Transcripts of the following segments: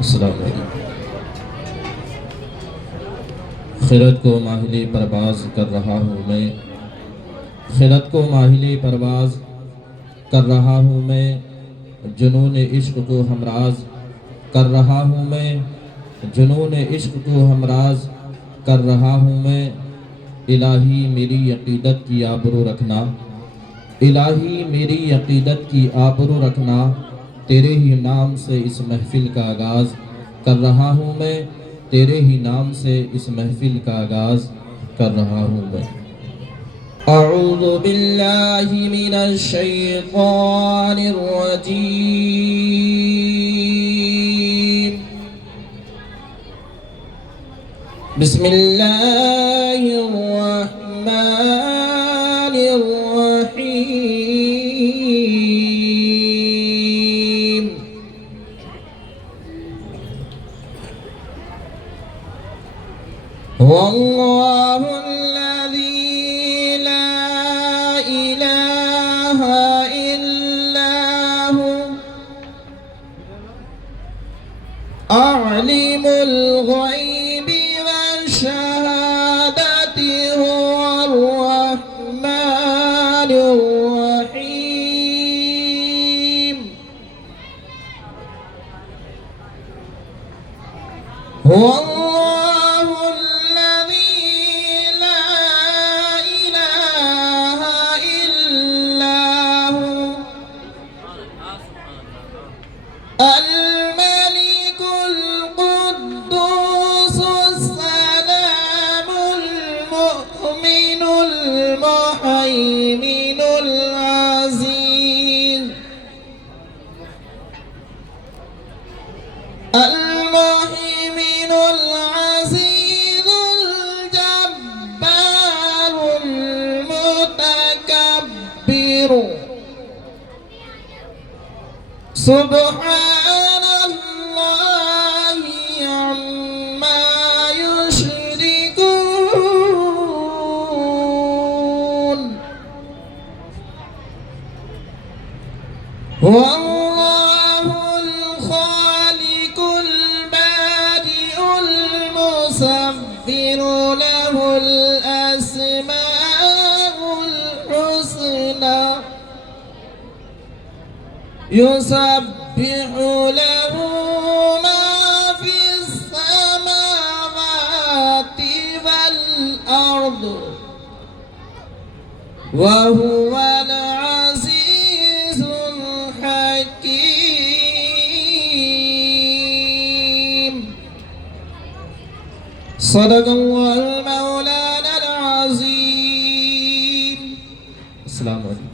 السلام علیکم۔ خرد کو ماہلی پرواز کر رہا ہوں میں، خرد کو ماہلی پرواز کر رہا ہوں میں، جنون عشق کو ہمراز کر رہا ہوں میں، جنون عشق کو ہمراز کر رہا ہوں میں۔ الہی میری عقیدت کی آبرو رکھنا، الہی میری عقیدت کی آبرو رکھنا، تیرے ہی نام سے اس محفل کا آغاز کر رہا ہوں میں، تیرے ہی نام سے اس محفل کا آغاز کر رہا ہوں میں۔ اعوذ باللہ من الشیطان الرجیم، بسم اللہ الرحمن الرحیم۔ واللہ الذی لا الہ الا ہو، عالم الغیب والشہادۃ هو الرحمن الرحیم۔ واللہ الذی لا الہ الا ہو، الملک القدوس السلام المؤمن المہیمن العزیز، المہیمن العزیز الجبار المتکبر، سبحان اللہ عما یشرکون۔ واللہ الخالق البارئ المصور، له الاسماء الحسنى، يسبح له ما في السماوات والأرض، وهو العزيز الحكيم۔ صدق الله المولانا العظيم۔ السلام علیکم۔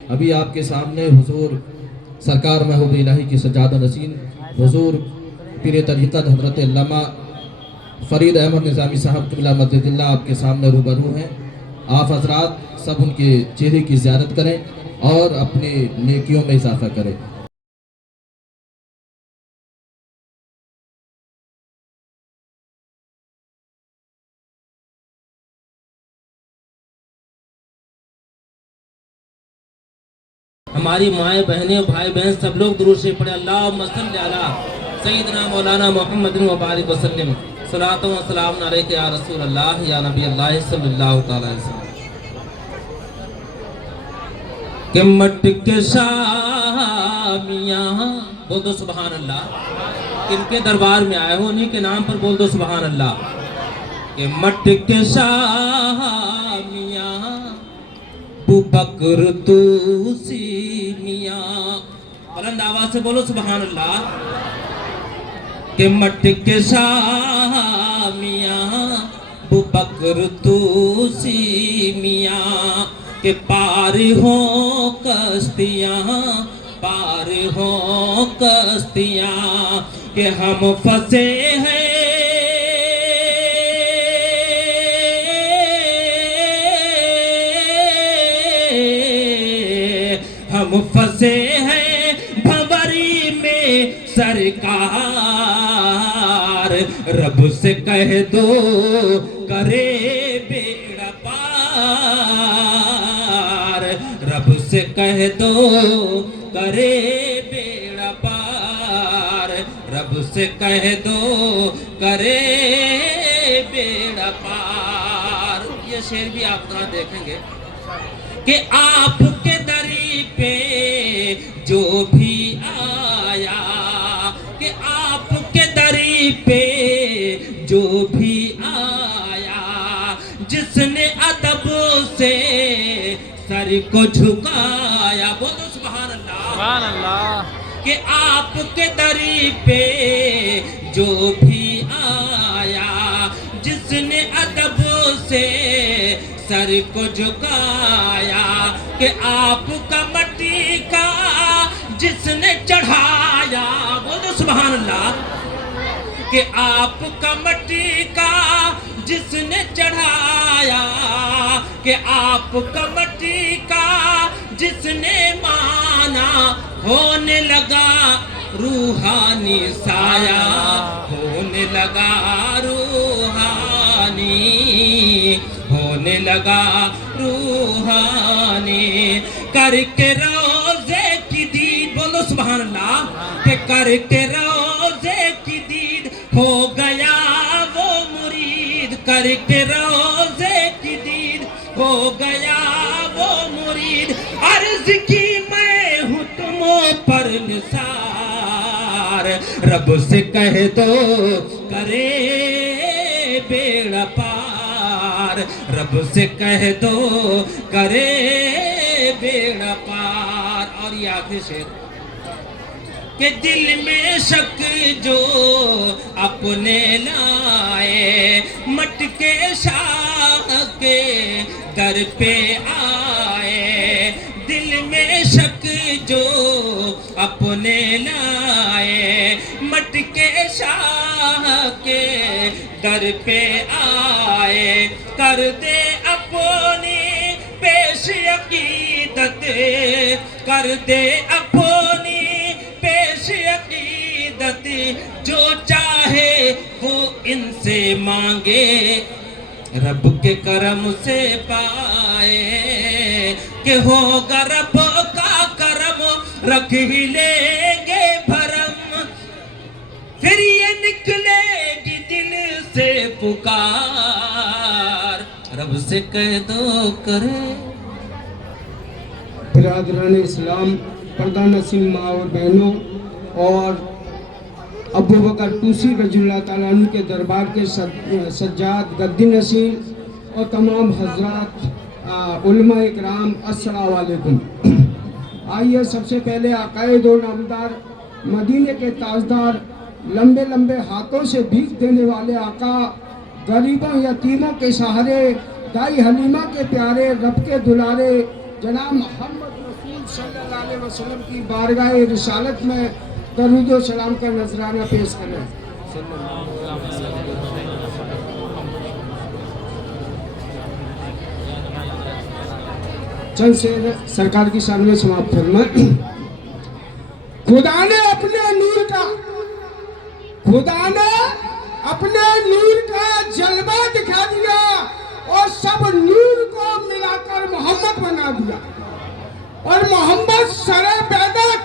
ابھی آپ کے سامنے حضور سرکار محبوب الہی کی سجادہ نشین حضور پیر طریقت حضرت علامہ فرید احمد نظامی صاحب قبلہ مجد اللہ آپ کے سامنے روبرو ہیں۔ آپ حضرات سب ان کے چہرے کی زیارت کریں اور اپنی نیکیوں میں اضافہ کریں۔ ہماری مائیں بہنیں بھائی بہن سب لوگ درود شریف پڑھیں۔ اللہم صلی علی سیدنا مولانا محمد و بارک وسلم، صلاۃ و سلام علیک یا رسول اللہ یا نبی اللہ صلی اللہ تعالی علیہ وسلم۔ کہ مٹ کے شامیاں بول دو سبحان اللہ، کن کے دربار میں آئے ہو انہی کے نام پر بول دو سبحان اللہ۔ کہ مٹ کے شامیاں بکر توسی میاں، بلند آواز سے بولو سبحان اللہ۔ کہ مٹ کے شامیاں بکر توسی میاں، کہ پار ہوں کشتیاں، پار ہوں کشتیاں، کہ ہم پھنسے ہیں ہم پھنسے ہیں بھنوری میں سرکار، رب سے کہہ دو کرے بیڑا پار، رب سے کہہ دو کرے بیڑا پار، رب سے کہہ دو کرے بیڑا پار. یہ شعر بھی آپ ذرا دیکھیں گے کہ آپ کے دری پہ جو بھی آیا, کہ آپ کے دری پہ جو بھی آیا, جس نے ادب سے سر کو جھکایا. بولو سبحان اللہ. سبحان اللہ. کہ آپ کے دری پہ جو بھی آیا, جس نے ادب سے سر کو جھکایا, کہ آپ کا مٹی کا جس نے چڑھایا. بولو سبحان اللہ. کہ آپ کا مٹی کا جس نے چڑھایا, کہ آپ کا مٹی کا جس نے مانا, ہونے لگا روحانی سایہ, ہونے لگا روحانی, ہونے لگا روحانی. کر کے روزے کی دید, بولو سبحان اللہ, کہ کر کے روزے کی دید ہو گیا وہ مرید. کر کے روزے کی دید ہو گیا وہ مرید. عرض کی میں ہوں تم پر نثار, رب سے کہہ دو کرے بیڑا پار. رب سے کہہ دو کرے بیڑا پار. اور یہ آخری شعر کہ دل میں شک جو اپنے لائے, مٹکے شاہ کے در پہ آئے. دل میں شک جو اپنے لائے, مٹکے شاہ کے در پہ آئے. کر دے اپنی پیش عقیدت, کر دے اپنی پیش عقیدت, جو چاہے وہ ان سے مانگے, رب کے کرم سے پائے. کہ ہوگا رب کا کرم رکھ ہی لیں گے بھرم, پھر یہ نکلے گی دل سے پکار. رب سے کہہ دو کرے. برادران اسلام, پردہ نشین ماں اور بہنوں, اور ابو بکر طوسی رضی اللہ تعالیٰ عنہ کے دربار کے سجاد گدی نشین, اور تمام حضرات علماء اکرام, السلام علیکم. آئیے سب سے پہلے عقائد و نامدار, مدینے کے تاجدار, لمبے لمبے ہاتھوں سے بھیک دینے والے آقا, غریبوں یتیموں کے سہارے, دائی حلیمہ کے پیارے, رب کے دلارے جناب محمد رسول صلی اللہ علیہ وسلم کی بارگاہ رسالت میں درود و سلام کا نذرانہ پیش کریں. چند سے سرکار کی سامنے سماپت فرمائیں. خدا نے اپنے نور کا جلوہ دکھا دیا, اور سب نور کو ملا کر محمد بنا دیا. اور محمد سر بیدت,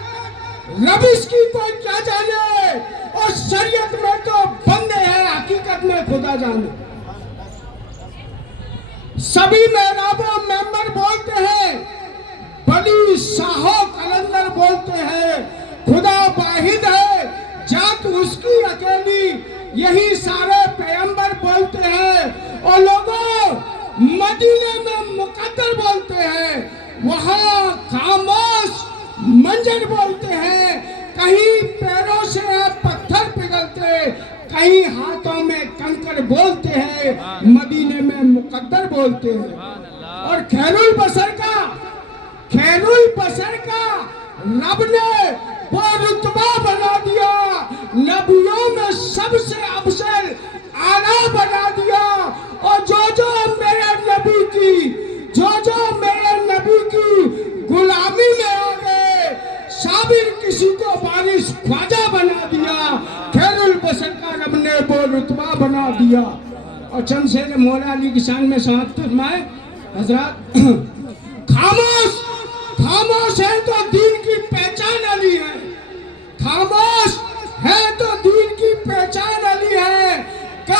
رب اس کی کوئی کیا جانے, اور شریعت میں تو بندے ہیں, حقیقت میں خدا جانے. سبھی محرابوں ممبر بولتے ہیں, بلی شاہو کلندر بولتے ہیں, خدا واحد ہے, ذات اس کی اکیلی, یہی سارے پیغمبر بولتے ہیں. اور لوگوں مدینے میں مقدر بولتے ہیں, وہاں خاموش منظر بولتے ہیں. کہیں پیروں سے پتھر پگھلتے, کہیں ہاتھوں میں کنکر بولتے ہیں, مدینے میں مقدر بولتے ہیں. اور خیر البشر کا رب نے وہ رتبہ بنا دیا, نبیوں میں سب سے افضل اعلیٰ بنا دیا. اور جو میرے نبی کی غلامی میں آ گئے, صابر کسی کو بارش خواجہ بنا دیا, خیر البشر کا رب نے وہ رتبہ بنا دیا. اور چند شعر مولا علی کی شان میں سماعت فرمائے. حضرات, خاموش ہے تو دین کی پہچان علی ہے, خاموش ہے تو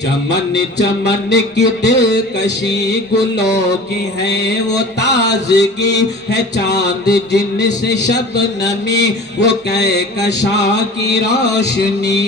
چمن چمن کی دلکشی گلوں کی ہے وہ تازگی ہے چاند جن سے شبنمی وہ کہکشاں کی روشنی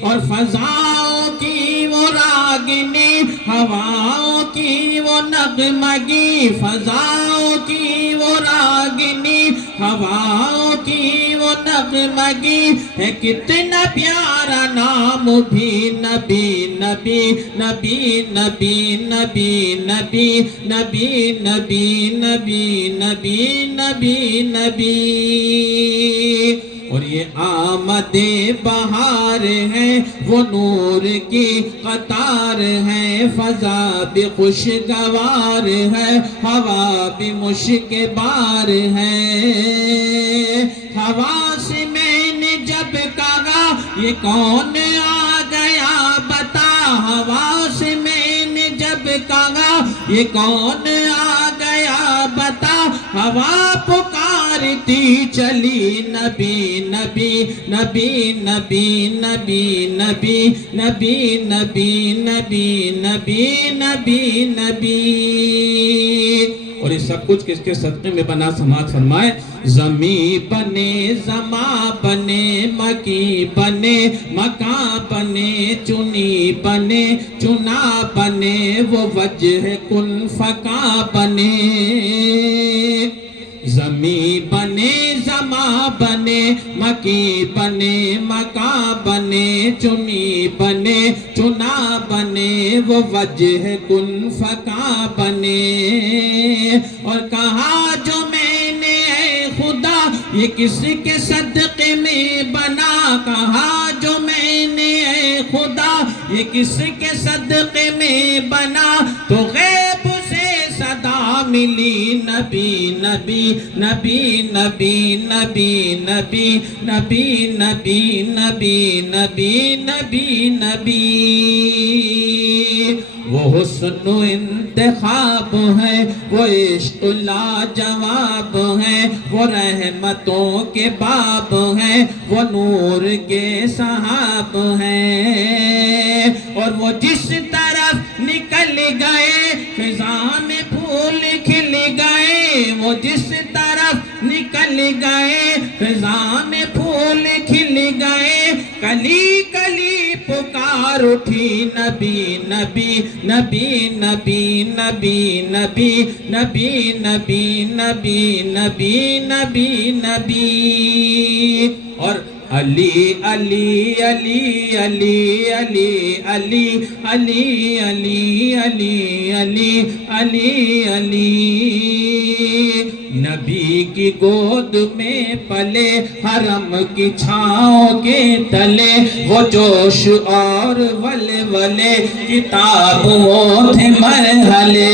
اور فضاؤں کی وہ راگنی ہواؤں کی وہ نغمگی فضاؤں کی وہ راگنی ہواؤں کی وہ نغمگی ہے کتنا پیارا نام بھی نبی نبی نبی نبی نبی نبی نبی نبی نبی نبی نبی نبی اور یہ آمد بہار ہے وہ نور کی قطار ہے فضا بھی خوشگوار ہے ہوا بھی مشک بار ہے ہوا سے میں نے جب کہا یہ کون آ گیا بتا ہوا سے میں نے جب کہا یہ کون آ گیا بتا ہوا پکارتی چلی نبی نبی نبی نبی نبی نبی نبی نبی نبی نبی نبی نبی اور یہ سب کچھ کس کے صدقے میں بنا سماعت فرمائے زمیں بنے زماں بنے مکی بنے مکاں بنے چنی بنے چنا بنے وہ وجہ کن فکا بنے زمیں بنے زماں بنے مکی بنے مکاں بنے چنی بنے چنا بنے وہ وجہ کن فکا بنے اور کہا جو میں نے اے خدا یہ کس کے صدقے میں بنا کہا جو میں نے اے خدا یہ کس کے صدقے میں بنا تو غیب سے صدا ملی نبی نبی نبی نبی نبی نبی نبی نبی نبی نبی نبی نبی وہ حسن و انتخاب ہے وہ عشق لاجواب ہے وہ رحمتوں کے باب ہے وہ نور کے صحاب ہیں اور وہ جس طرف نکل گئے فضا میں پھول کھل گئے وہ جس طرف نکل گئے فضا میں پھول کھل گئے کلی کلی پکار اٹھی نبی نبی نبی نبی نبی نبی نبی نبی نبی نبی نبی نبی اور علی علی علی علی علی علی علی علی علی علی علی علی نبی کی گود میں پلے حرم کی چھاؤں کے تلے وہ جوش اور ولولے کتابوں تھے مرحلے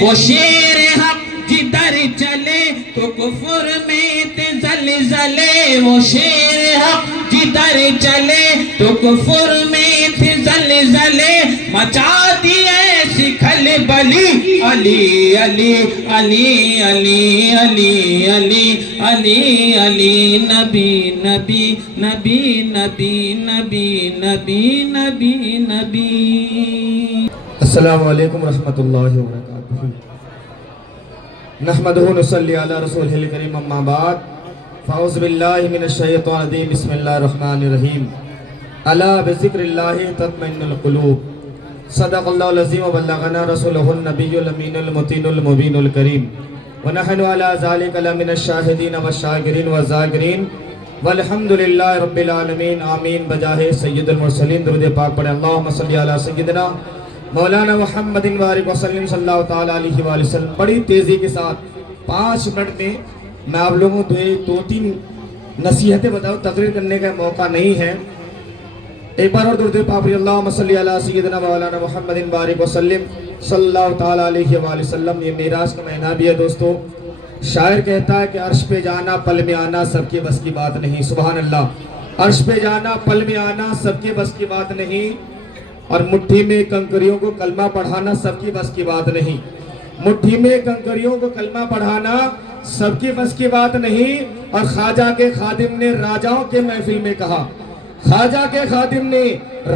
وہ شیر حق جدھر چلے تو کفر میں تھے زلزلے وہ شیر حق جدھر چلے تو کفر میں تھے زلزلے مچا دیے سکھل بلی علی علی علی علی علی علی علی علی نبی نبی نبی نبی نبی نبی نبی نبی السلام علیکم ورحمۃ اللہ وبرکاتہ نحمدہ نصلی علی رسولہ الکریم اما بعد فاعوذ باللہ من الشیطان الرجیم بسم اللہ الرحمن الرحیم الا بذکر اللہ تطمئن القلوب صدق اللہ العظیم وبلغنا رسولہ النبی الامین المتین المبین الکریم ونحن علی ذلک لمن الشاہدین والشاکرین والذاکرین والحمد للہ رب العالمین آمین بجاہ سید المرسلین درود پاک پڑھیں اللہم صلی علی سیدنا مولانا محمد وآلہ وسلم صلی اللہ تعالیٰ علیہ وآلہ وسلم بڑی تیزی کے ساتھ 5 منٹ میں میں آپ لوگوں کو 2-3 نصیحتیں بتاؤں تقریر کرنے کا موقع نہیں ہے ایک بار اور درود پاک پڑھیں اللہم صلی علی سیدنا مولانا محمد وآلہ وسلم صلی اللہ تعالیٰ علیہ وآلہ وسلم یہ معراج کا مہینہ بھی ہے دوستو شاعر کہتا ہے کہ عرش پہ جانا پل میں آنا سب کے بس کی بات نہیں سبحان اللہ عرش پہ جانا پل میں آنا سب کے بس کی بات نہیں اور مٹھی میں کنکریوں کو کلمہ پڑھانا سب کی بس کی بات نہیں مٹھی میں کنکریوں کو کلمہ پڑھانا سب کی بس کی بات نہیں اور خواجہ کے خادم نے راجاؤں کے محفل میں کہا خواجہ کے خادم نے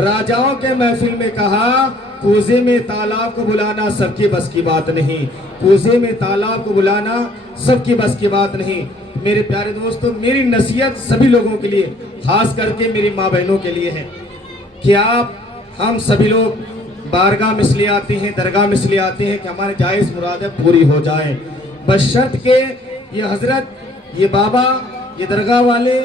راجاؤں کے محفل میں کہا کوزے میں تالاب کو بلانا سب کی بس کی بات نہیں، کوزے میں تالاب کو بلانا سب کی بس کی بات نہیں۔ میرے پیارے دوستو، میری نصیحت سبھی لوگوں کے لیے، خاص کر کے میری ماں بہنوں کے لیے ہے کہ ہم سبھی لوگ بارگاہ میں اس لیے آتے ہیں، درگاہ میں اس لیے آتے ہیں کہ ہمارے جائز مرادیں پوری ہو جائیں، بشرط کہ یہ حضرت، یہ بابا، یہ درگاہ والے،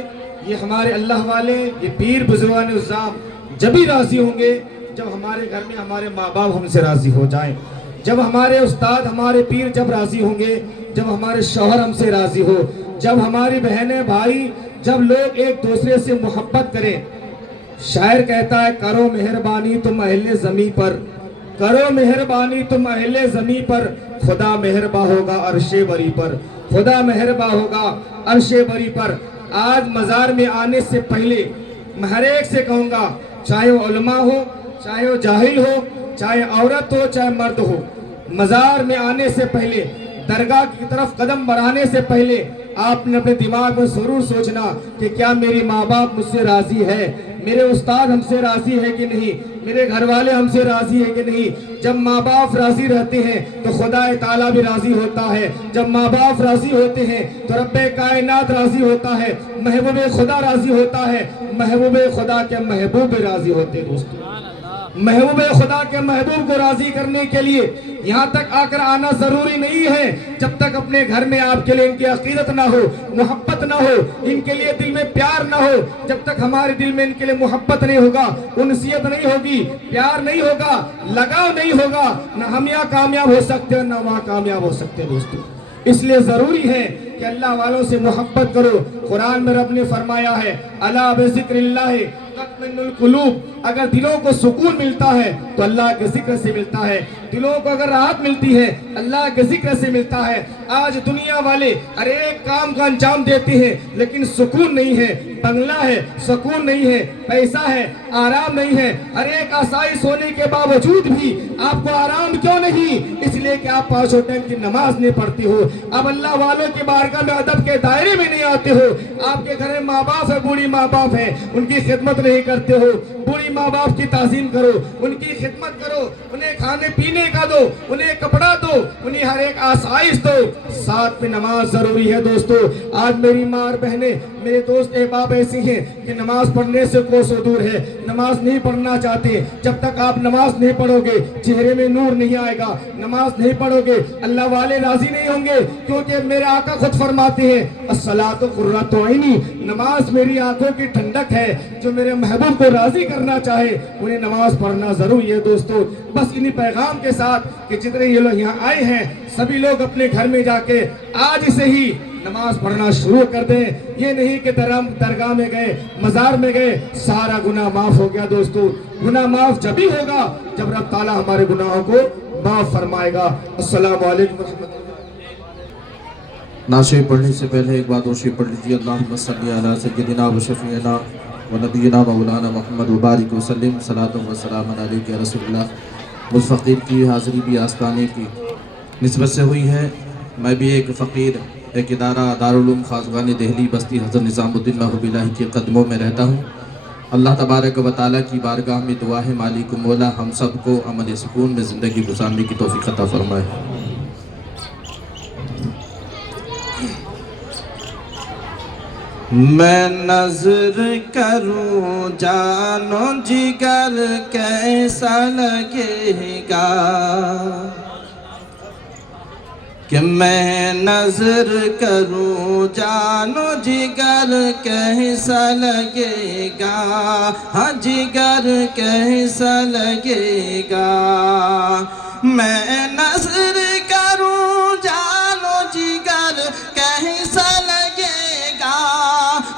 یہ ہمارے اللہ والے، یہ پیر بزرگان عظام جبھی راضی ہوں گے جب ہمارے گھر میں ہمارے ماں باپ ہم سے راضی ہو جائیں، جب ہمارے استاد، ہمارے پیر جب راضی ہوں گے، جب ہمارے شوہر ہم سے راضی ہو، جب ہماری بہنیں بھائی، جب لوگ ایک دوسرے سے محبت کریں۔ شاعر کہتا ہے کرو مہربانی تم اہل زمیں پر، کرو مہربانی تم اہل زمیں پر، خدا مہرباں ہوگا عرش بری پر، خدا مہرباں ہوگا عرش بری پر۔ آج مزار میں آنے سے پہلے میں ہر ایک سے کہوں گا، چاہے وہ علماء ہو، چاہے وہ جاہل ہو، چاہے عورت ہو، چاہے مرد ہو، مزار میں آنے سے پہلے، درگاہ کی طرف قدم بڑھانے سے پہلے آپ نے اپنے دماغ میں ضرور سوچنا کہ کیا میری ماں باپ مجھ سے راضی ہے، میرے استاد ہم سے راضی ہے کہ نہیں، میرے گھر والے ہم سے راضی ہے کہ نہیں۔ جب ماں باپ راضی رہتے ہیں تو خدا تعالیٰ بھی راضی ہوتا ہے، جب ماں باپ راضی ہوتے ہیں تو رب کائنات راضی ہوتا ہے، محبوب خدا راضی ہوتا ہے، محبوب خدا کے محبوب راضی ہوتے ہیں۔ دوستو، محبوب خدا کے محبوب کو راضی کرنے کے لیے یہاں تک آ کر آنا ضروری نہیں ہے جب تک اپنے گھر میں آپ کے لیے ان کی عقیدت نہ ہو، محبت نہ ہو، ان کے لیے دل میں پیار نہ ہو، جب تک ہمارے دل میں ان کے لیے محبت نہیں ہوگا، انسیت نہیں ہوگی، پیار نہیں ہوگا، لگاؤ نہیں ہوگا، نہ ہم یہاں کامیاب ہو سکتے ہیں نہ وہاں کامیاب ہو سکتے ہیں۔ دوستو، اس لیے ضروری ہے کہ اللہ والوں سے محبت کرو۔ قرآن میں رب نے فرمایا ہے الا بذکر اللہ تطمئن القلوب، اگر دلوں کو سکون ملتا ہے تو اللہ کے ذکر سے ملتا ہے، دلوں کو اگر راحت ملتی ہے اللہ کے ذکر سے ملتا ہے۔ آج دنیا والے ہر ایک کام کا انجام دیتے ہیں لیکن سکون نہیں ہے، بنگلہ ہے سکون نہیں ہے، پیسہ ہے آرام نہیں ہے، ہر ایک آسائش ہونے کے باوجود بھی آپ کو آرام کیوں نہیں؟ اس لیے کہ آپ پانچوں ٹائم کی نماز نہیں پڑھتی ہو، اب اللہ والوں کی بارگاہ میں ادب کے دائرے میں نہیں آتے ہو، آپ کے گھر میں ماں باپ ہے، بوڑھی ماں باپ ہے، ان کی خدمت نہیں کرتے ہو۔ بوڑھی ماں باپ کی تعظیم کرو، ان کی خدمت کرو، انہیں کھانے پینے کا دو، انہیں کپڑا دو، انہیں ہر ایک آسائش دو، ساتھ میں نماز ضروری ہے۔ دوستو، آج میری ماں اور بہنیں، میرے دوست احباب ایسی ہیں کہ نماز پڑھنے سے کوسوں دور ہے، نماز نہیں پڑھنا چاہتے۔ جب تک آپ نماز نہیں پڑھو گے چہرے میں نور نہیں آئے گا، نماز نہیں پڑھو گے اللہ والے راضی نہیں ہوں گے، کیونکہ میرے آقا خود فرماتے ہیں الصلاۃ قرۃ عینی، نماز میری آنکھوں کی ٹھنڈک ہے۔ جو میرے محبوب کو راضی کرنا چاہے انہیں نماز پڑھنا ضروری ہے۔ دوستو، بس انہی پیغام کے ساتھ کہ جتنے یہ لوگ یہاں آئے ہیں سبھی لوگ اپنے گھر میں جا کے آج سے ہی نماز پڑھنا شروع کر دیں۔ یہ نہیں کہ درگاہ میں گئے، مزار میں گئے، سارا گناہ معاف ہو گیا۔ دوستو، گناہ معاف جبھی ہوگا جب رب تعالیٰ ہمارے گناہوں کو معاف فرمائے گا۔ السلام علیکم ورحمۃ اللہ۔ نعت پڑھنے سے پہلے ایک بات اور پڑھ لیجیے، اللہم صلی علی سیدنا و شفیعنا و نبینا مولانا محمد وبارک وسلم، صلاۃ و سلام علیک یا رسول اللہ۔ مجھ فقیر کی حاضری بھی آستانے کی نسبت سے ہوئی ہے۔ میں بھی ایک فقیر، ایک ادارہ دارالعلوم خاصگان دہلی بستی حضرت نظام الدین محبوب الہی کے قدموں میں رہتا ہوں۔ اللہ تبارک و تعالیٰ کی بارگاہ میں دعا ہے مالک مولا ہم سب کو امن سکون میں زندگی گزارنے کی توفیق عطا فرمائے۔ میں نظر کروں جانو جگر کیسا لگے گا، کہ میں نظر کروں جانو جگر کیسا لگے گا، ہاں جگر کیسا لگے گا۔ میں نظر کروں جانو جگر کیسا لگے گا،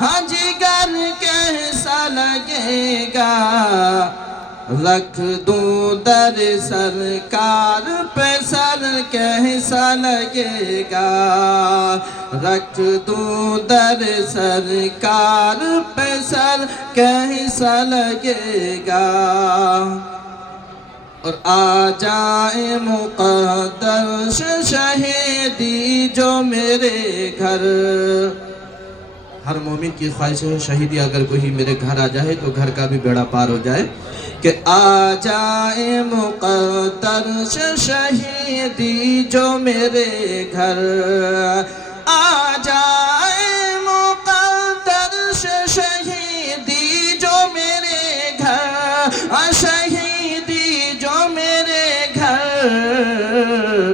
ہاں جگر کیسا لگے گا۔ رکھ دوں در سرکار پہ سر کیسا لگے گا، رکھ دوں در سرکار پہ سر کیسا لگے گا۔ اور آ جائے مقدس شہیدی جو میرے گھر، ہر مومن کی خواہش ہے شہیدی اگر کوئی میرے گھر آ جائے تو گھر کا بھی بیڑا پار ہو جائے کہ آ جائے مقدر سے شہیدی جو میرے گھر آ جائے مقدر سے شہیدی جو میرے گھر شہیدی جو میرے گھر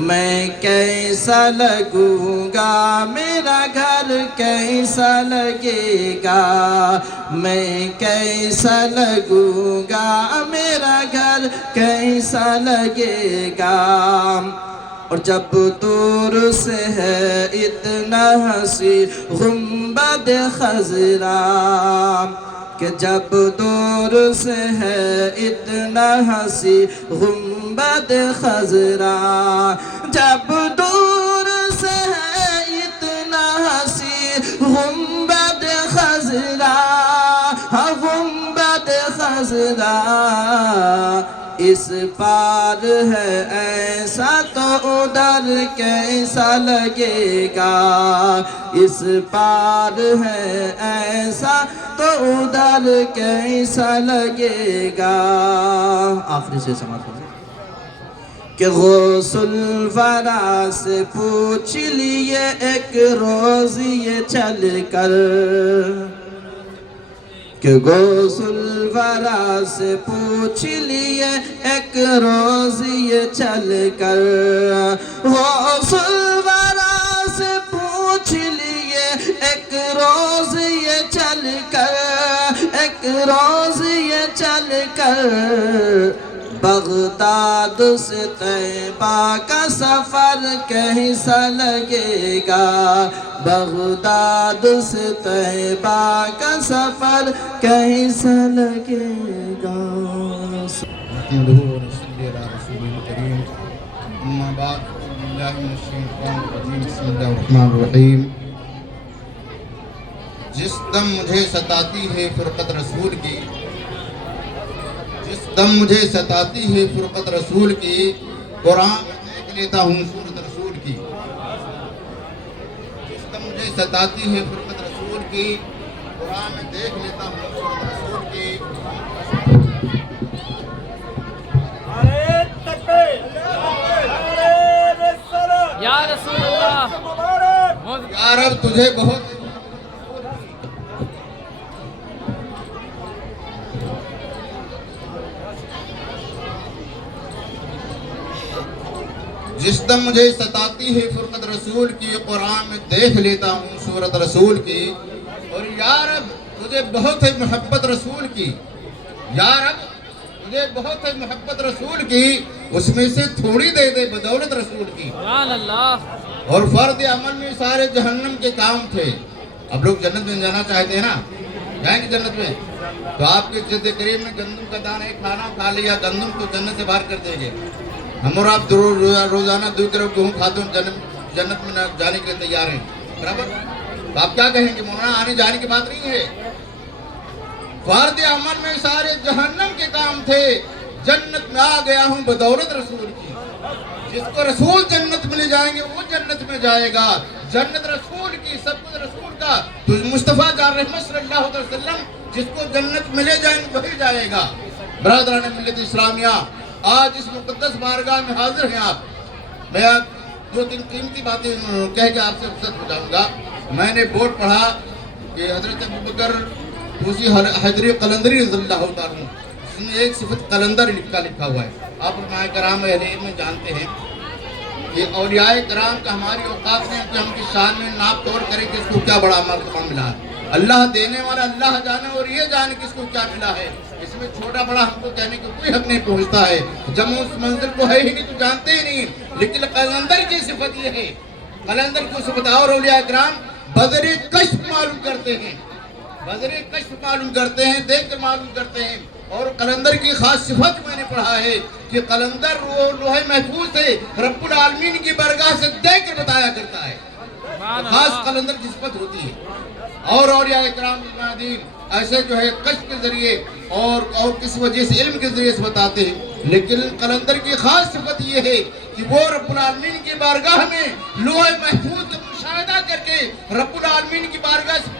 میں کیسا لگوں گا میرا گھر کیسا لگے گا میں کیسا لگوں گا میرا گھر کیسا لگے گا اور جب دور سے ہے اتنا حسین گنبد خضرا کہ جب دور سے ہے اتنا حسین گنبد خضرا جب دور سے ہے اتنا حسین گنبد خضرا گنبد خضرا اس پار ہے ایسا تو ادھر کیسا لگے گا اس پار ہے ایسا تو ادھر کیسا لگے گا آخری سے سماعت کریں کہ غوث الورا سے پوچھ لیے ایک روز یہ چل کر کہ غوث الورا سے پوچھ لیے ایک روز یہ چل کر غوث الورا سے پوچھ لیے ایک روز یہ چل کر ایک روز یہ چل کر بغداد سے طیبہ کا سفر کیسا لگے گا بغداد سے طیبہ کا سفر کیسا لگے گا نحمده ونصلي على رسوله الكريم أما بعد أعوذ بالله من الشيطان الرجيم بسم الله الرحمن الرحيم جس دم مجھے ستاتی ہے فرقت رسول کی جس دم مجھے ستاتی ہے فرقت رسول کی قرآن میں دیکھ لیتا ہوں سورت رسول کی جس دم مجھے ستاتی ہے فرقت رسول کی قرآن میں دیکھ لیتا ہوں سورت رسول کی یا رسول اللہ یا رب تجھے بہت جس دم مجھے ستاتی ہے فرقت رسول کی قرآن میں دیکھ لیتا ہوں سورت رسول کی اور یا رب تجھے بہت ہے محبت رسول کی یا رب تجھے بہت ہے محبت رسول کی اس میں سے تھوڑی دے دے بدولت رسول کی سبحان اللہ اور فرد عمل میں سارے جہنم کے کام تھے اب لوگ جنت میں جانا چاہتے ہیں نا جائیں گے جنت میں تو آپ کے جد کریم میں گندم کا دانہ ایک کھانا کھا لیا گندم تو جنت سے باہر کر دیں گے ہم اور آپ روزانہ 2 کلو گیہوں کھاتے ہیں جنت میں جانے کے لیے تیار ہیں برابر تو آپ کیا کہیں گے مولانا آنے جانے کی بات نہیں ہے فرد عمل میں سارے جہنم کے کام تھے جنت میں آ گیا ہوں بدولت رسول کی جس کو رسول جنت میں لے جائیں گے وہ جنت میں جائے گا جنت رسول کی سب کچھ رسول کا تو مصطفیٰ جان رحمت صلی اللہ علیہ وسلم جس کو جنت میں لے جائیں گے وہی جائے گا برادران ملت اسلامیہ آج اس مقدس بارگاہ میں حاضر ہیں آپ میں 2-3 قیمتی باتیں کہہ کے آپ سے رخصت ہو جاؤں گا میں نے بورڈ پڑھا کہ حضرت ابوبکر توسی حیدری قلندری رضی اللہ تعالیٰ عنہ اس میں ایک صفت قلندر لکھا ہوا ہے آپ علماء کرام اہل علم میں جانتے ہیں کہ اولیاء کرام کا ہماری اوقات میں کہ ہم کی شان میں ناپ توڑ کریں کہ اس کو کیا بڑا مرتبہ ملا ہے اللہ دینے والا اللہ جانے اور یہ جانے کہ اس کو کیا ملا ہے اس میں چھوٹا بڑا ہم کو کہنے کو کوئی حق نہیں پہنچتا ہے جب اس منزل کو ہے ہی نہیں تو جانتے ہی نہیں لیکن قلندر کی صفت یہ ہے قلندر کی صفت اور اولیاء کرام بدر کشف معلوم کرتے ہیں بدر کشف معلوم کرتے ہیں دیکھ کر معلوم کرتے ہیں اور قلندر کی خاص صفت میں نے پڑھا ہے کہ قلندر لوح محفوظ سے رب العالمین کی برگاہ سے دیکھ کر بتایا کرتا ہے خاص قلندر کی صفت ہوتی ہے اور اولیاء کرام ایسے جو ہے کشف کے ذریعے اور کس وجہ سے علم کے ذریعے سے بتاتے ہیں لیکن قلندر کی خاص صفت یہ ہے کہ وہ رب العالمین کی بارگاہ میں لوح محفوظ کا مشاہدہ کر کے رب العالمین کی بارگاہ سے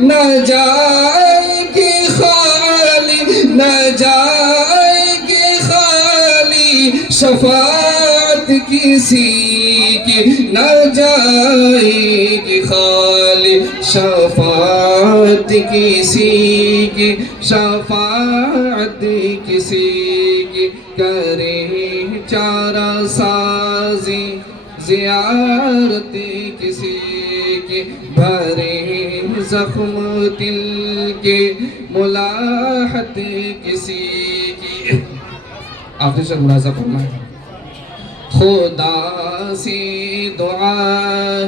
نہ جائے گی خالی، نہ جائے گی خالی شفاعت کسی کی، نہ جائے گی خالی شفاعت کسی کی، شفاعت کسی کی، کرے چارہ سازی زیارت کسی کی، بھرے زخم دل کے ملاحت کسی کی۔ آخری سے ملاحظہ فرمائیں۔ خدا سے دعا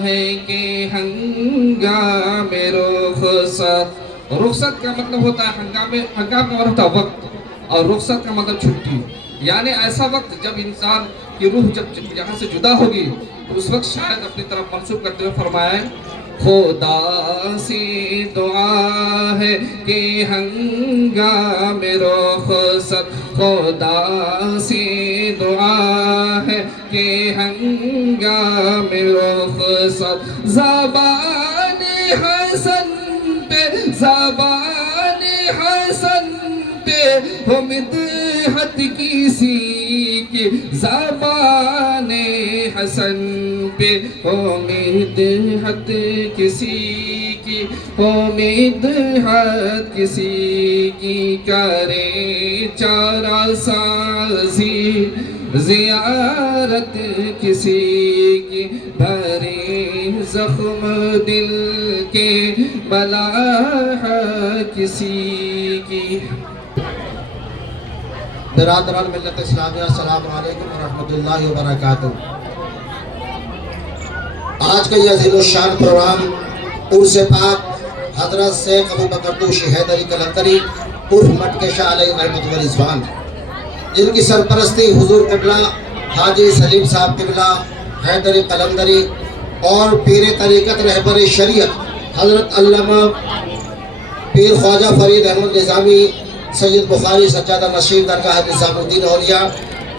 ہے کہ ہنگام رخصت، رخصت کا مطلب ہوتا ہے ہنگام کا مطلب ہوتا ہے وقت، اور رخصت کا مطلب چھٹی، یعنی ایسا وقت جب انسان کی روح جب یہاں سے جدا ہوگی تو اس وقت شاید اپنی طرف منسوب کرتے ہوئے فرمائے خدا سے دعا ہے کہ ہنگام رخصت، خدا سے دعا ہے کہ ہنگام رخصت، زبان حسن پہ، زبان حسن پہ ہو مدحت کسی کی، زبان حسن پہ ہو مدحت کسی کی، ہو مدحت کسی کی، کرے چارہ سازی زیارت کسی کی، بھرے زخم دل کے ملاحت کسی کی۔ برادران ملت اسلامیہ السلام علیکم ورحمۃ اللہ وبرکاتہ۔ آج کا یہ عظیم الشان پروگرام عرس پاک حضرت شیخ ابوبکر توشی حیدری قلندری عرف مٹکے شاہ علیہ رحمۃ و رضوان، جن کی سرپرستی حضور قبلہ حاجی سلیم صاحب قبلہ حیدری قلندری اور پیر طریقت رہبر شریعت حضرت علامہ پیر خواجہ فرید احمد نظامی سید بخاری سجادہ نشین درگاہ نظام الدین اولیاء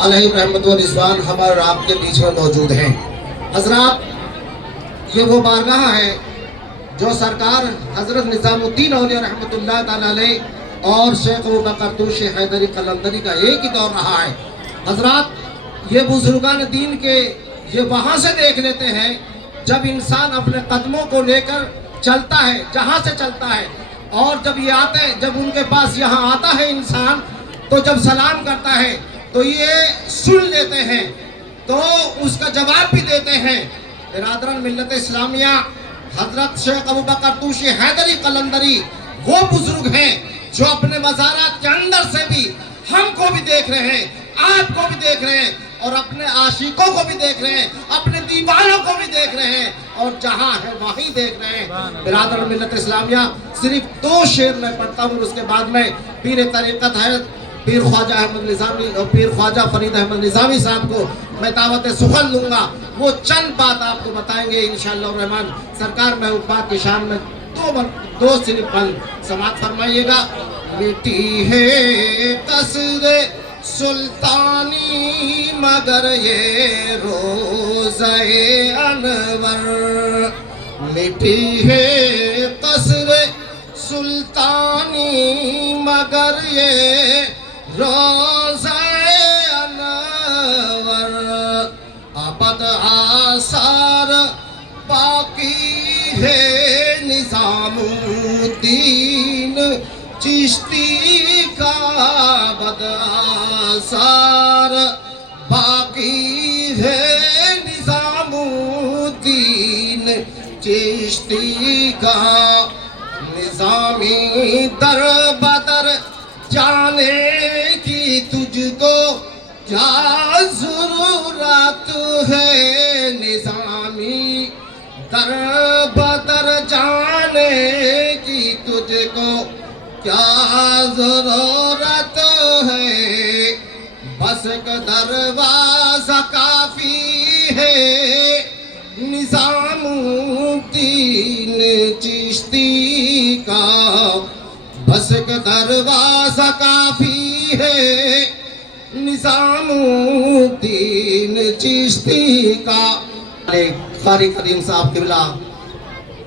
علیہ رحمۃ و رضوان ہمارے آپ کے بیچ میں موجود ہیں۔ حضرات، یہ وہ بارگاہ ہے جو سرکار حضرت نظام الدین اولیاء رحمۃ اللہ تعالی علیہ اور شیخ ابوبکر توشی حیدری قلندری کا ایک ہی دور رہا ہے۔ حضرات، یہ بزرگان دین کے یہ وہاں سے دیکھ لیتے ہیں جب انسان اپنے قدموں کو لے کر چلتا ہے، جہاں سے چلتا ہے، اور جب یہ آتے ہیں، جب ان کے پاس یہاں آتا ہے انسان تو جب سلام کرتا ہے تو یہ سن لیتے ہیں، تو اس کا جواب بھی دیتے ہیں۔ برادران ملت اسلامیہ، حضرت شیخ ابوبکر توشی حیدری قلندری وہ بزرگ ہیں جو اپنے مزارات کے اندر سے بھی ہم کو بھی دیکھ رہے ہیں، آپ کو بھی دیکھ رہے ہیں، اور اپنے عاشقوں کو بھی دیکھ رہے ہیں، اپنے دیوانوں کو بھی دیکھ رہے ہیں، اور جہاں ہے وہیں دیکھ رہے ہیں۔ برادر ملت اسلامیہ، صرف 2 شعر میں پڑھتا ہوں، اس کے بعد میں پیر طریقت ہے پیر خواجہ احمد نظامی اور پیر خواجہ فرید احمد نظامی صاحب کو میں دعوت سخن دوں گا، وہ چند بات آپ کو بتائیں گے انشاءاللہ الرحمن۔ سرکار میں بات کی شان میں 2 صرف بند سماعت فرمائیے گا۔ مٹی ہے قصر سلطانی مگر یہ روضہ انور، مٹی ہے قصر سلطانی مگر یہ روضہ انور، ابد آثار باقی ہے نظام الدین چشتی کا، ابد آثار باقی ہے نظام الدین چشتی کا، نظامی در بدر جانے کی تجھ کو کیا ضرورت ہے، نظامی در بدر جانے کی تجھ کو کیا ضرورت ہے، بس کا دروازہ کافی ہے نظام الدین چشتی کا، بس کا دروازہ کافی ہے نظام الدین چشتی کا۔ قاری کریم صاحب قبلہ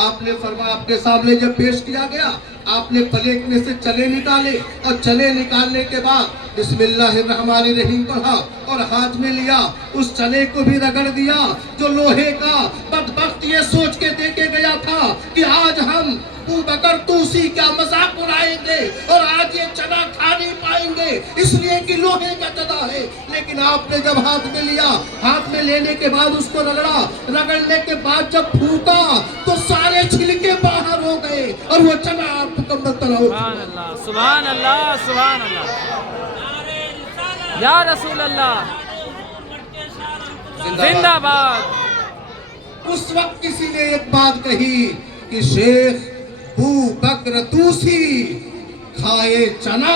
آپ نے فرمایا اپنے سامنے جب پیش کیا گیا آپ نے پلیٹ میں سے چنے نکالے اور چنے نکالنے کے بعد بسم اللہ الرحمن الرحیم پڑھا اور ہاتھ میں لیا اس چنے کو بھی رگڑ دیا جو لوہے کا بدبخت یہ سوچ کے دے کے گیا تھا کہ آج ہم ابو بکر طوسی کا مذاق اڑائیں گے اور آج یہ چنا کھا نہیں پائیں گے اس لیے کہ لوہے کا چنا ہے، لیکن آپ نے جب ہاتھ میں لیا ہاتھ میں لینے کے بعد اس کو رگڑنے کے بعد جب پھوٹا تو سارے چھلکے باہر ہو گئے اور وہ چنا آپ مکمل طرح ہو گیا۔ سبحان اللہ سبحان اللہ یا رسول اللہ زندہ باد۔ اس وقت کسی نے ایک بات کہی کہ شیخ ابو بکر طوسی کھائے چنا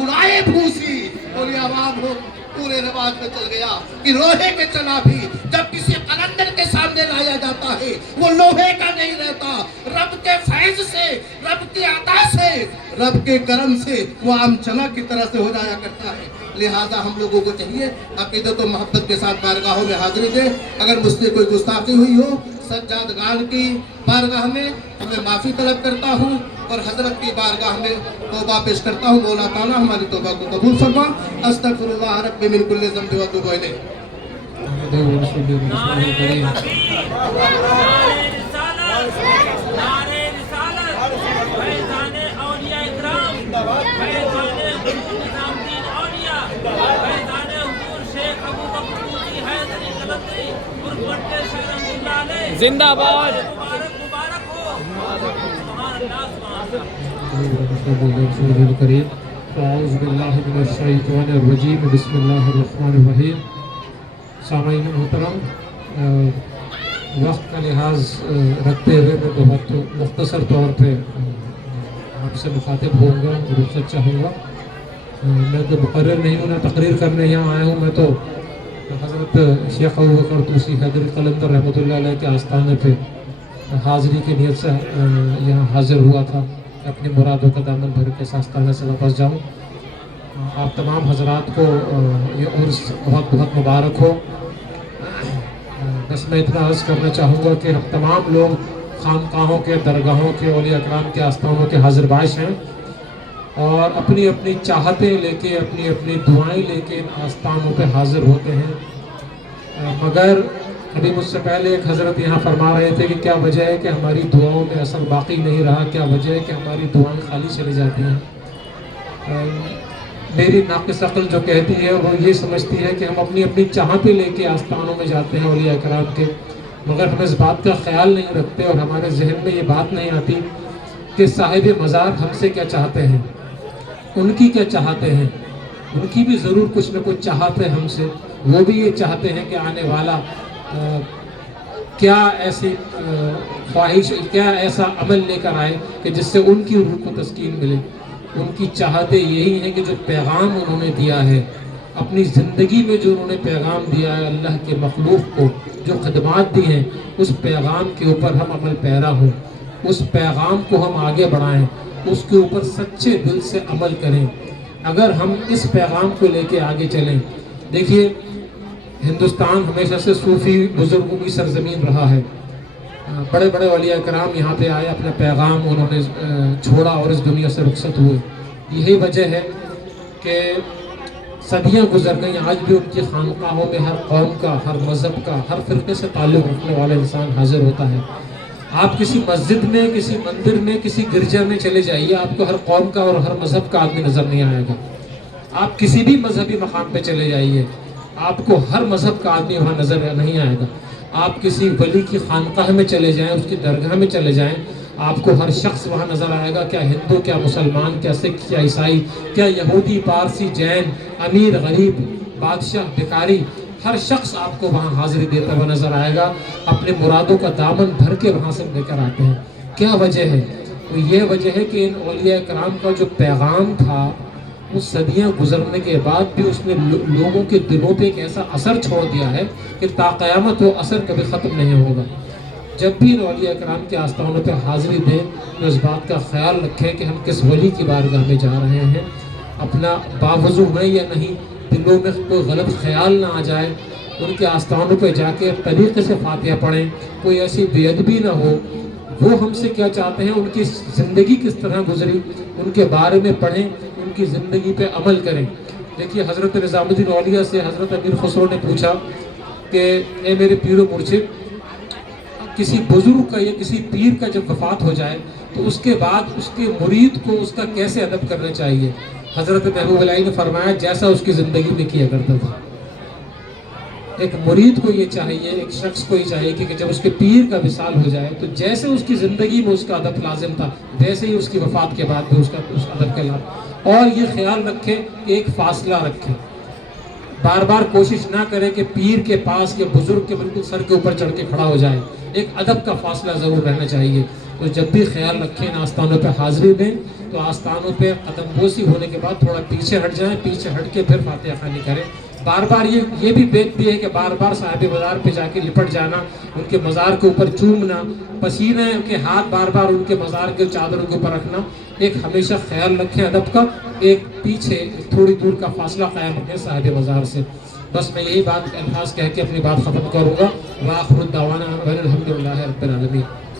اڑائے بھوسی، اور یہ آواز ہو پورے رواج میں چل گیا کہ لوہے کے چنا بھی جب کسی قلندر کے سامنے لایا جاتا ہے وہ لوہے کا نہیں رہتا، رب کے فیض سے، رب کی عطا سے، رب کے کرم سے وہ عام چنا کی طرح سے ہو جایا کرتا ہے۔ لہٰذا ہم لوگوں کو چاہیے عقیدت و محبت کے ساتھ بارگاہوں میں حاضری دیں۔ اگر مجھ سے کوئی گستاخی ہوئی ہو سجاد گان کی بارگاہ میں میں معافی طلب کرتا ہوں اور حضرت کی بارگاہ میں توبہ پیش کرتا ہوں۔ مولا تعالیٰ ہماری توبہ کو قبول فرما۔ استغفر اللہ رب من کل ذنب و اتوب الیہ۔ زندہ باد۔ اعوذ باللہ من الشیطان الرجیم بسم اللہ الرحمن الرحیم۔ سامعین محترم، وقت کا لحاظ رکھتے ہوئے میں بہت مختصر طور پہ آپ سے مخاطب ہوں گا، رخصت چاہوں گا۔ میں تو مقرر نہیں ہوں، نہ تقریر کرنے یہاں آیا ہوں، میں تو حضرت شیخ ابو بکر طوسی حیدری قلندر رحمۃ اللہ علیہ کے آستانے پہ حاضری کی نیت سے یہاں حاضر ہوا تھا کہ اپنی مرادوں کا دامن بھر کے آستانے سے واپس جاؤں۔ آپ تمام حضرات کو یہ عرس بہت بہت مبارک ہو۔ بس میں اتنا عرض کرنا چاہوں گا کہ ہم تمام لوگ خانقاہوں کے، درگاہوں کے، اولیاء اکرام کے آستانوں کے حاضر باش ہیں اور اپنی اپنی چاہتیں لے کے، اپنی اپنی دعائیں لے کے ان آستانوں پہ حاضر ہوتے ہیں۔ مگر ابھی مجھ سے پہلے ایک حضرت یہاں فرما رہے تھے کہ کیا وجہ ہے کہ ہماری دعاؤں میں اثر باقی نہیں رہا، کیا وجہ ہے کہ ہماری دعائیں خالی چلی جاتی ہیں۔ میری ناقص عقل جو کہتی ہے وہ یہ سمجھتی ہے کہ ہم اپنی اپنی چاہتیں لے کے آستانوں میں جاتے ہیں اولیاء اکرام کے، مگر ہم اس بات کا خیال نہیں رکھتے اور ہمارے ذہن میں یہ بات نہیں آتی کہ صاحب مزار ہم سے کیا چاہتے ہیں، ان کی کیا چاہتے ہیں۔ ان کی بھی ضرور کچھ نہ کچھ چاہتے ہیں ہم سے، وہ بھی یہ چاہتے ہیں کہ آنے والا کیا ایسی خواہش، کیا ایسا عمل لے کر آئے کہ جس سے ان کی روح کو تسکین ملے۔ ان کی چاہتے یہی ہیں کہ جو پیغام انہوں نے دیا ہے اپنی زندگی میں، جو انہوں نے پیغام دیا ہے اللہ کے مخلوق کو، جو خدمات دی ہیں، اس پیغام کے اوپر ہم عمل پیرا ہوں، اس پیغام کو ہم آگے بڑھائیں، اس کے اوپر سچے دل سے عمل کریں۔ اگر ہم اس پیغام کو لے کے آگے چلیں، دیکھیے ہندوستان ہمیشہ سے صوفی بزرگوں کی سرزمین رہا ہے۔ بڑے بڑے اولیاء کرام یہاں پہ آئے، اپنا پیغام انہوں نے چھوڑا اور اس دنیا سے رخصت ہوئے۔ یہی وجہ ہے کہ صدیاں گزر گئیں، آج بھی ان کی خانقاہوں میں ہر قوم کا، ہر مذہب کا، ہر فرقے سے تعلق رکھنے والا انسان حاضر ہوتا ہے۔ آپ کسی مسجد میں، کسی مندر میں، کسی گرجا میں چلے جائیے، آپ کو ہر قوم کا اور ہر مذہب کا آدمی نظر نہیں آئے گا۔ آپ کسی بھی مذہبی مقام پہ چلے جائیے، آپ کو ہر مذہب کا آدمی وہاں نظر نہیں آئے گا۔ آپ کسی ولی کی خانقاہ میں چلے جائیں، اس کی درگاہ میں چلے جائیں، آپ کو ہر شخص وہاں نظر آئے گا، کیا ہندو، کیا مسلمان، کیا سکھ، کیا عیسائی، کیا یہودی، پارسی، جین، امیر، غریب، بادشاہ، بھکاری، ہر شخص آپ کو وہاں حاضری دیتا ہوا نظر آئے گا، اپنے مرادوں کا دامن بھر کے وہاں سے لے کر آتے ہیں۔ کیا وجہ ہے؟ تو یہ وجہ ہے کہ ان اولیاء کرام کا جو پیغام تھا وہ صدیاں گزرنے کے بعد بھی اس نے لوگوں کے دلوں پہ ایک ایسا اثر چھوڑ دیا ہے کہ تا قیامت وہ اثر کبھی ختم نہیں ہوگا۔ جب بھی ان اولیاء کرام کے آستانوں پہ حاضری دیں تو اس بات کا خیال رکھیں کہ ہم کس ولی کی بارگاہ میں جا رہے ہیں، اپنا باوضو ہیں یا نہیں، دلوں میں کوئی غلط خیال نہ آ جائے۔ ان کے آستانوں پہ جا کے طریقے سے فاتحہ پڑھیں، کوئی ایسی بے ادبی نہ ہو، وہ ہم سے کیا چاہتے ہیں، ان کی زندگی کس طرح گزری، ان کے بارے میں پڑھیں، ان کی زندگی پہ عمل کریں۔ دیکھیے حضرت نظام الدین اولیاء سے حضرت امیر خسرو نے پوچھا کہ اے میرے پیر و مرشد، کسی بزرگ کا یا کسی پیر کا جب وفات ہو جائے تو اس کے بعد اس کے مرید کو اس کا کیسے ادب کرنا چاہیے؟ حضرت محبوب الہی نے فرمایا جیسا اس کی زندگی میں کیا کرتا تھا۔ ایک مرید کو یہ چاہیے، ایک شخص کو یہ چاہیے کہ جب اس کے پیر کا وصال ہو جائے تو جیسے اس کی زندگی میں اس کا ادب لازم تھا ویسے ہی اس کی وفات کے بعد بھی اس ادب کا لازم، اور یہ خیال رکھے کہ ایک فاصلہ رکھے، بار بار کوشش نہ کرے کہ پیر کے پاس یا بزرگ کے بالکل سر کے اوپر چڑھ کے کھڑا ہو جائے، ایک ادب کا فاصلہ ضرور رہنا چاہیے۔ تو جب بھی خیال رکھیں آستانوں پہ حاضری دیں تو آستانوں پہ قدم بوسی ہونے کے بعد تھوڑا پیچھے ہٹ جائیں، پیچھے ہٹ کے پھر فاتحہ خوانی کریں۔ بار بار یہ بھی بیت بھی ہے کہ بار بار صاحب مزار پہ جا کے لپٹ جانا، ان کے مزار کے اوپر چومنا، پسینے کے ہاتھ بار بار ان کے مزار کے چادروں کے اوپر رکھنا، ایک ہمیشہ خیال رکھیں ادب کا، ایک پیچھے تھوڑی دور کا فاصلہ قائم رکھیں صاحب مزار سے۔ بس میں یہی بات الفاظ کہہ کے اپنی بات ختم کروں گا۔ وآخر الدعوانا الحمدللہ رب العالمین۔